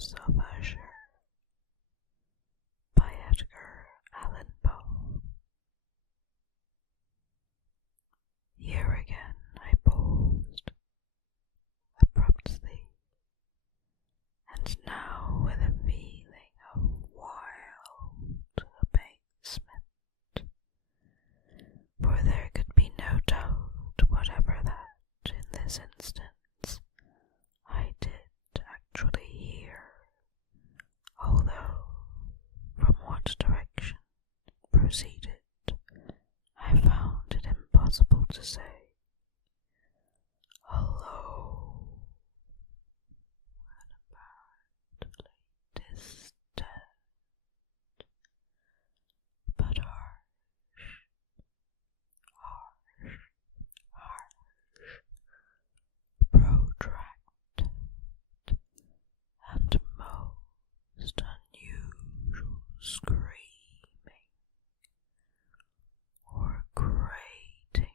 House of Usher by Edgar Allan Poe. Here again I paused abruptly, and now with a feeling of wild amazement, for there could be no doubt whatever that, in this instance, I did actually hear, although from what direction proceeded I found it impossible to say. Hello, and apparently distant, but harsh, protracted, and most unusual screaming or grating.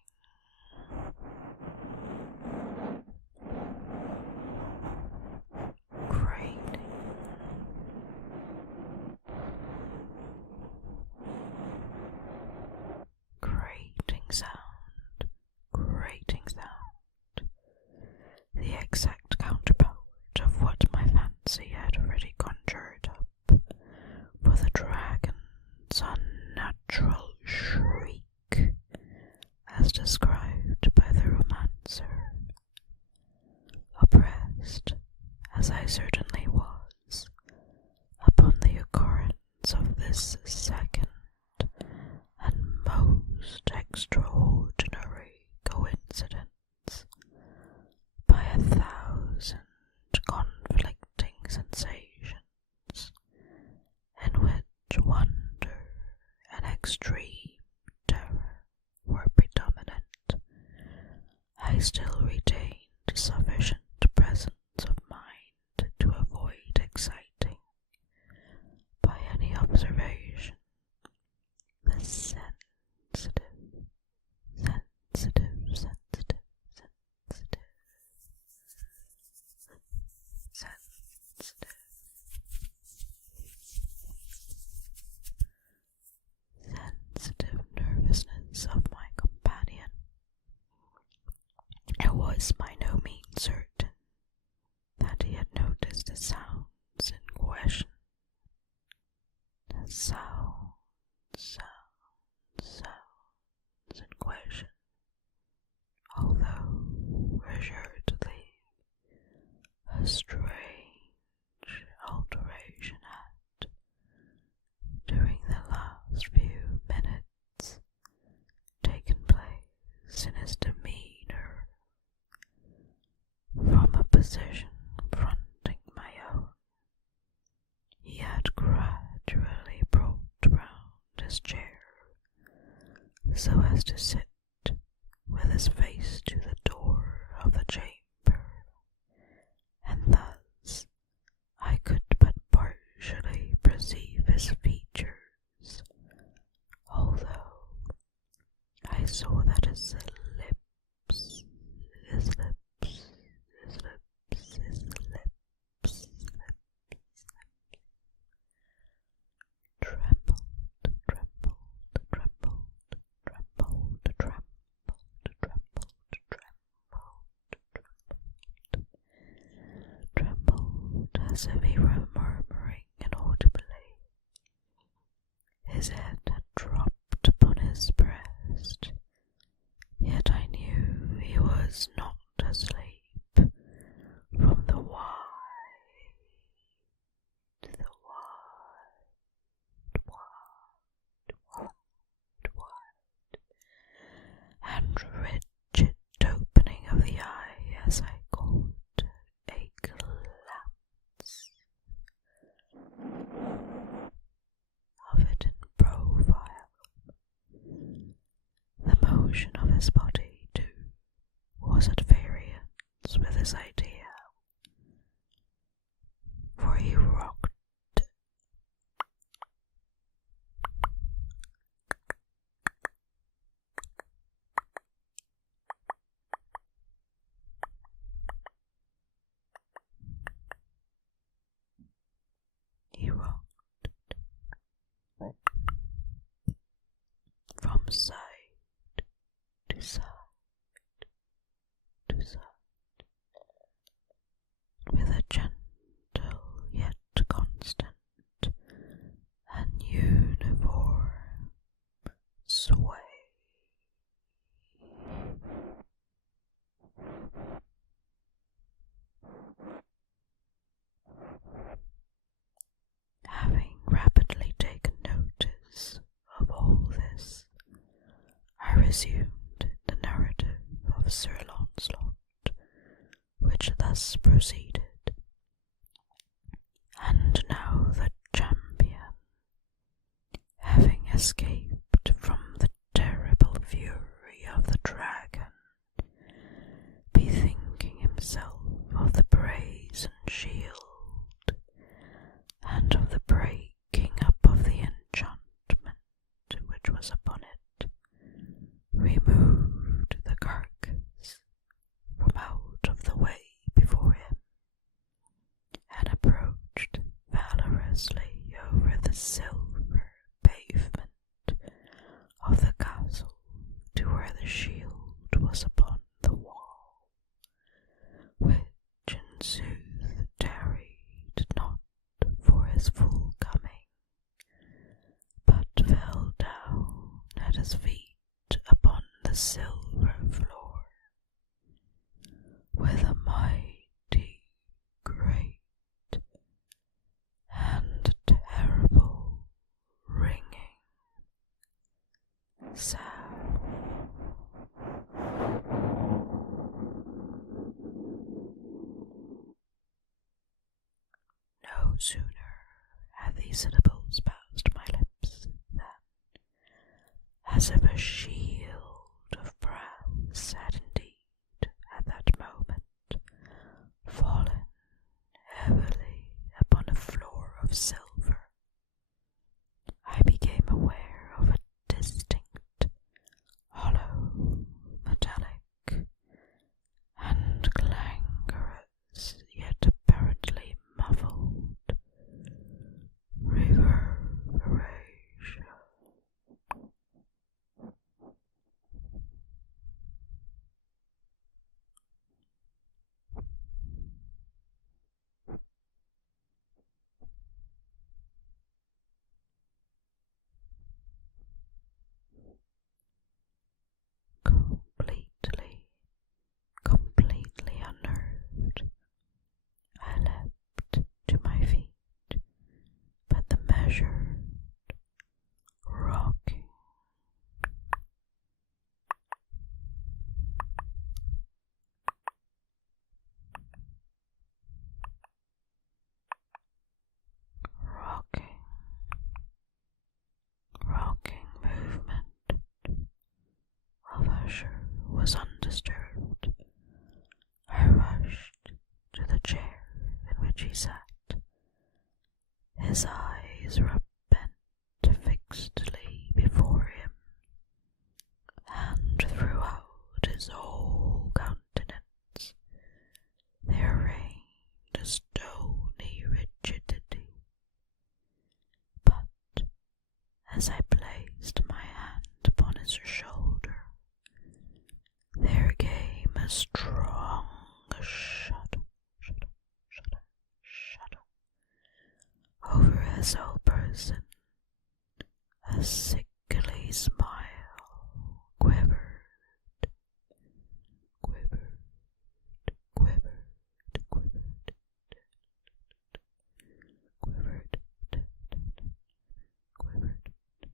Grating sound, the exact counterpart of what my fancy had already conjured up, for the dragon's unnatural shriek, as described by the romancer. Oppressed, as I certainly was, upon the occurrence of this second and most extraordinary coincidence, by 1,000 conflicting sensations, in which wonder and extreme terror were predominant, I still retained sufficient presence of mind to avoid exciting, by any observation, the sensitive, nervousness of my companion. It was by no means certain that he had noticed the sounds in question. The sounds in question, although assuredly a strange alteration had, during the last few minutes, taken place in his demeanour. From a position fronting my own, he had gradually brought round his chair so as to sit with his face to the door of the chamber, and thus I could but partially perceive his features, although I saw that his lips trembled as if he were murmuring inaudibly. His head had dropped upon his breast, yet I knew he was not asleep, from the wide and rigid opening of the eye as I caught a glance thus proceeded. And now the champion, having escaped from the terrible fury of the dragon, bethinking himself of the brazen shield, and of the breaking up of the enchantment which was upon it, removed the carcass from out of the way before him, and approached valorously over the silver pavement of the castle to where the shield was upon the wall, which in sooth tarried not for his full coming, but fell down at his feet upon the silver floor, with a mighty, great, and terrible ringing sound. No sooner had these syllables passed my lips than, as if a shield of brass had indeed at that moment fallen heavily upon a floor of silver, I became aware of a distinct, hollow, metallic, and clangorous, yet apparently muffled, reverberation. Completely unnerved, I leapt to my feet, but the measured, rocking, movement of Usher was undisturbed. I rushed to the chair in which he sat. His eyes were bent fixedly before him, and throughout his whole countenance there reigned a stony rigidity. But as I placed my hand upon his shoulder, there came a strong shudder over his whole person. A sickly smile quivered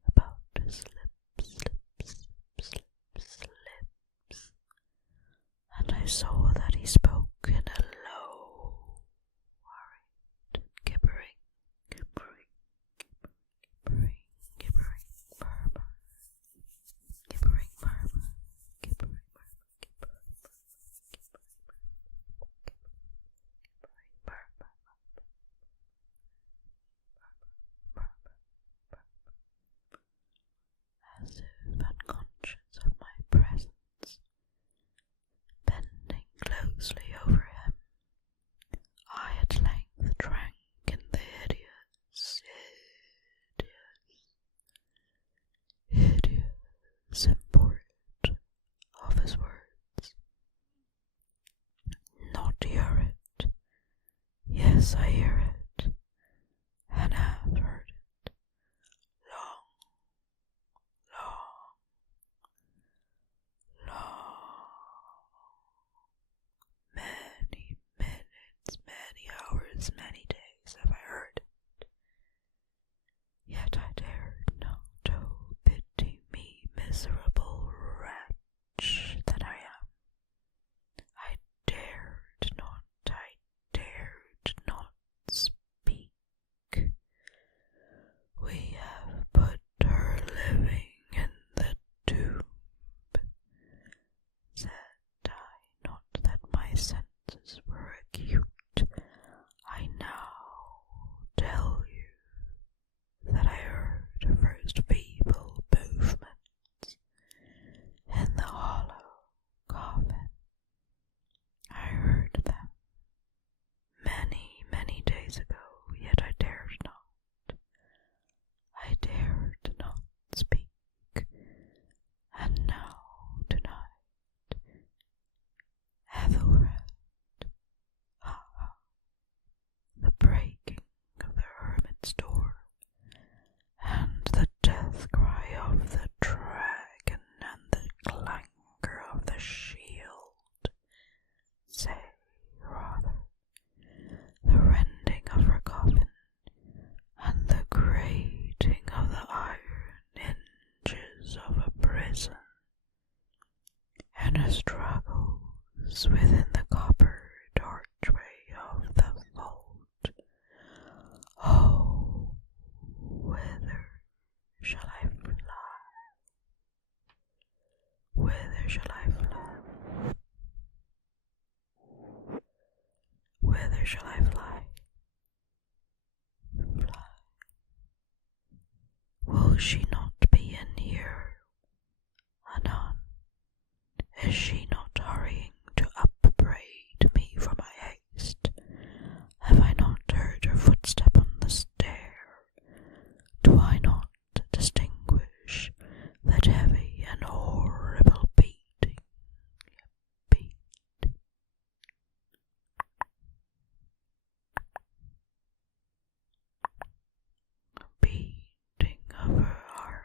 about his lips, and I saw that he spoke in a low, worried, gibbering as if unconscious of my presence. Bending closely over him, I at length drank in the hideous import of his words. Not hear it? Yes, I hear it, and have heard it. Long, many minutes, many hours, many days have I heard it. Yet I dared not, oh, pity me, miserable wretch that I am. I dared not was within the coppered archway of the vault. Oh, whither shall I fly? Whither shall I fly? Whither shall I fly? Fly. Will she not be in here? Anon, is she not hurrying to upbraid me for my haste? Have I not heard her footstep on the stair? Do I not distinguish that heavy and horrible beating, beating of her heart?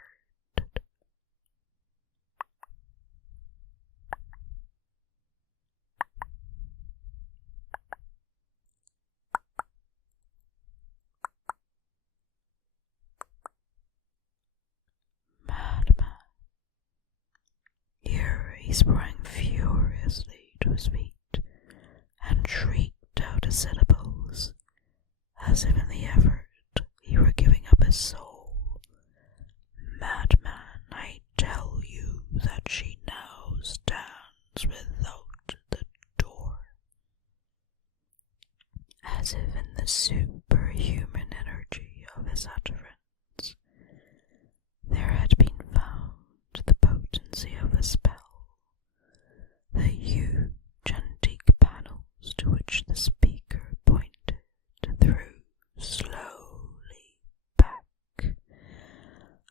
Madman. Here he sprang furiously to his feet and shrieked out his syllables, as if in the effort he were giving up his soul. Madman, I tell you that she now stands without the door. As if in the superhuman energy of his utterance there had been found the potency of a spell. The huge antique panels to which the speaker pointed threw slowly back.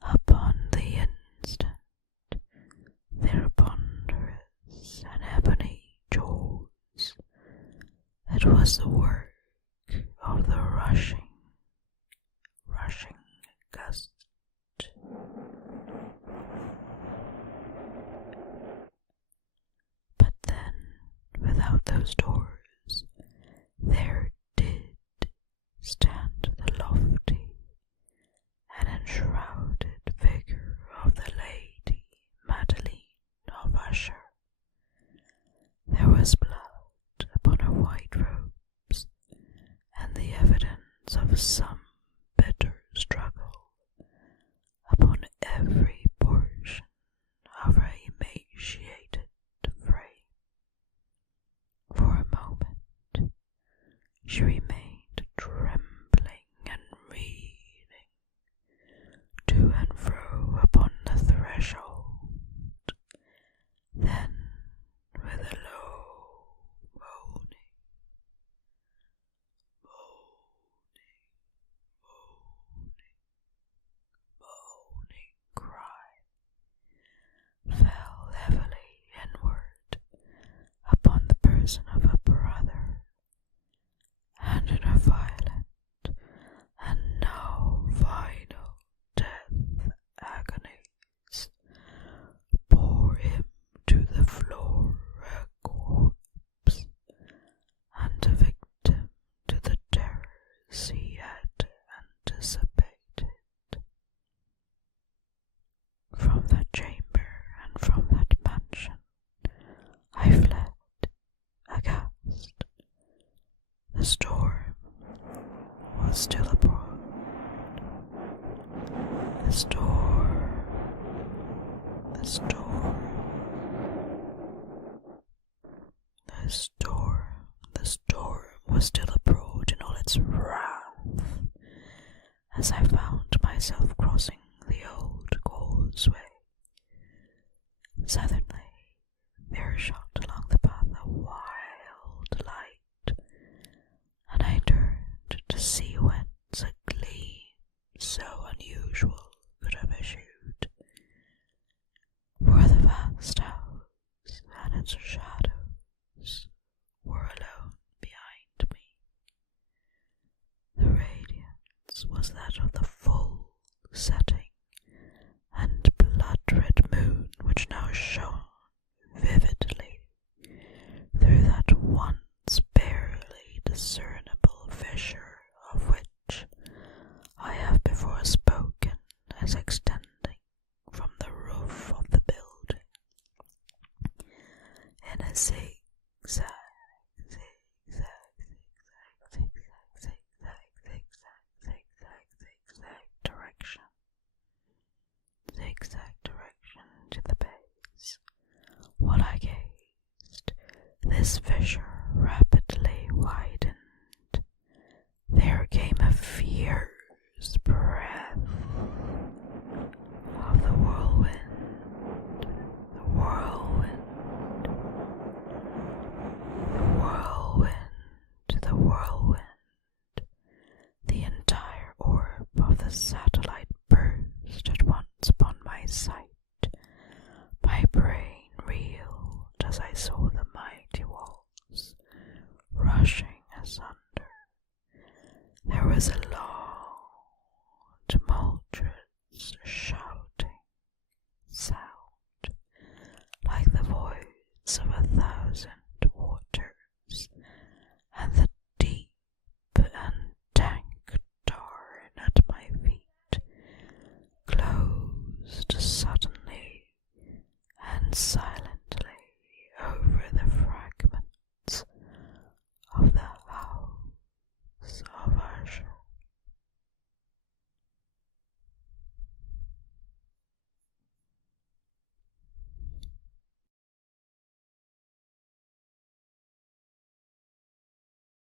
Upon the instant, their ponderous and ebony jaws. It was the work of the rushing gust. But then, without those doors, there did stand the lofty and enshrouded figure of the Lady Madeline of Usher. There was blood upon her white robes, and the evidence of some bitter struggle upon every portion of her emaciated frame. For a moment she remained trembling and reeling to and fro upon the threshold. Then, with a low moaning cry, fell heavily inward upon the person of her brother, and in a violent and now final death agonies bore him to the floor a corpse, and a victim to the terrors he had anticipated. From that chamber and from that mansion I fled, aghast. The storm was still abroad. The storm was still abroad in all its wrath, as I found myself crossing the old causeway. Suddenly there shot along the path a wild light, and I turned to see whence a gleam so unusual could have issued. For the vast house and its shadows were alone behind me. The radiance was that of the full setting and blood-red moon, which now shone vividly through that once barely discernible fissure of which I have before spoken as extending from the roof of the building in a zigzag This fissure rapidly widened. There came a fierce breath of the whirlwind, the whirlwind, the whirlwind, the whirlwind. The entire orb of the satellite burst at once upon my sight. My brain reeled as I saw the mighty walls rushing asunder. There was a long